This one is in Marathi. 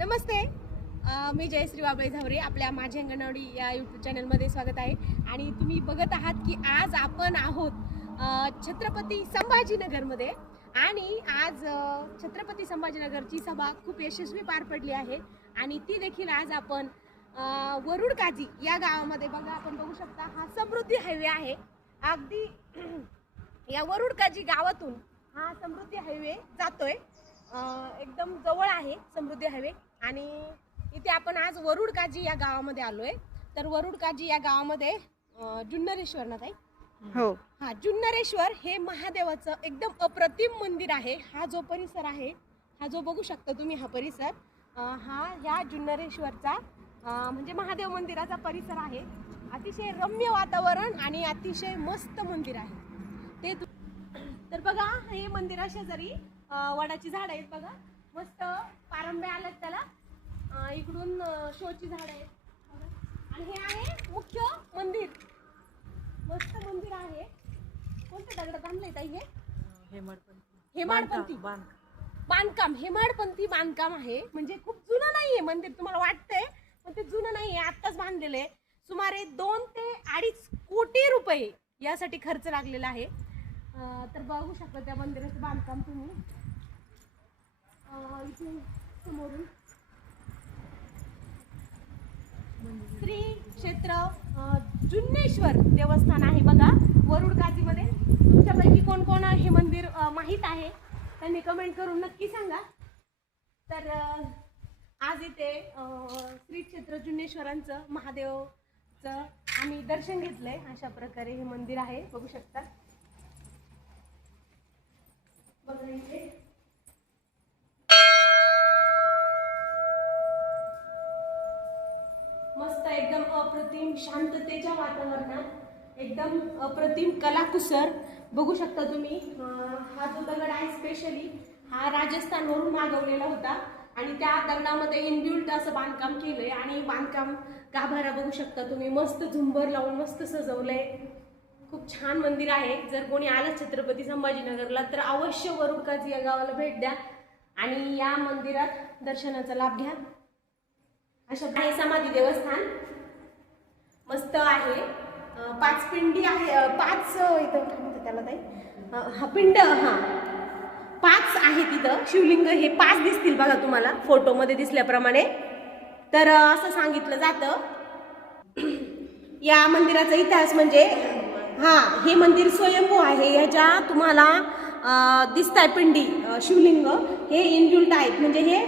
नमस्ते, मी जयश्री बाबळे झावरे. आपल्या माझी अंगणवाडी या यूट्यूब चॅनलमध्ये स्वागत आहे. आणि तुम्ही बघत आहात की आज आपण आहोत छत्रपती संभाजीनगरमध्ये. आणि आज छत्रपती संभाजीनगरची सभा खूप यशस्वी पार पडली आहे. आणि ती देखील आज आपण वरुड काजी या गावामध्ये बघा, आपण बघू शकता हा समृद्धी हायवे आहे. अगदी या वरुड काजी गावातून हा समृद्धी हायवे जातोय. एकदम जवळ आहे समृद्धी हायवे. आणि इथे आपण आज वरुड काजी या गावामध्ये आलोय. तर वरुड काजी या गावामध्ये जुन्नरेश्वर ना ताई, हो, हा जुन्नरेश्वर हे महादेवाचं एकदम अप्रतिम मंदिर आहे. हा जो परिसर आहे, हा जो बघू शकता तुम्ही, हा परिसर हा ह्या जुन्नरेश्वरचा म्हणजे महादेव मंदिराचा परिसर आहे. अतिशय रम्य वातावरण आणि अतिशय मस्त मंदिर आहे ते. तर बघा, हे मंदिरा शेजारी वडाची झाड आहेत बघा, मस्त पारंब्या आल्यात त्याला. इकडून शोची झाड आहेत. आणि हे आहे मुख्य मंदिर. मस्त मंदिर आहे. कोणत्या दगडात बांधलंय ताई? हे हेमाडपंथी बांधकाम, हेमाडपंथी बांधकाम आहे. म्हणजे खूप जुनं नाहीये मंदिर, तुम्हाला वाटतंय पण ते जुनं नाहीये, आत्ताच बांधलेलं आहे. सुमारे 2 ते 2.5 कोटी रुपये यासाठी खर्च लागलेला आहे. तर बघू शकता त्या मंदिराचं बांधकाम तुम्ही. इथून समोरून श्री क्षेत्र जुन्नेश्वर देवस्थान आहे बघा वरुड काजीमध्ये. तुमच्यापैकी कोण कोण हे मंदिर माहीत आहे त्यांनी कमेंट करून नक्की सांगा. तर आज इथे श्री क्षेत्र जुन्नेश्वरांचं महादेवचं आम्ही दर्शन घेतलंय. अशा प्रकारे हे मंदिर आहे, बघू शकता. बघा इथे मस्त एकदम अप्रतिम शांततेच्या वातावरणात एकदम अप्रतिम कलाकुसर बघू शकता तुम्ही. हा जो दगड आहे स्पेशली हा राजस्थानवरून मागवलेला होता. आणि त्या दगडामध्ये इनबिल्ट असं बांधकाम केलंय. आणि बांधकाम गाभारा बघू शकता तुम्ही, मस्त झुंबर लावून मस्त सजवलंय. खूप छान मंदिर आहे. जर कोणी आलं छत्रपती संभाजीनगरला तर अवश्य वरुड काजी या गावाला भेट द्या आणि या मंदिरात दर्शनाचा लाभ घ्या. अशा आहे समाधी देवस्थान मस्त आहे. 5 पिंडी आहे, 5 इथं त्याला ताई, हा पिंड, हा 5 आहे तिथं. शिवलिंग हे 5 दिसतील बघा तुम्हाला फोटोमध्ये दिसल्याप्रमाणे. तर असं सांगितलं जातं. या मंदिराचा इतिहास म्हणजे हे मंदिर स्वयंभू आहे. ह्याच्या तुम्हाला दिसताय पिंडी, शिवलिंग हे इनबिल्ट आहेत. म्हणजे हे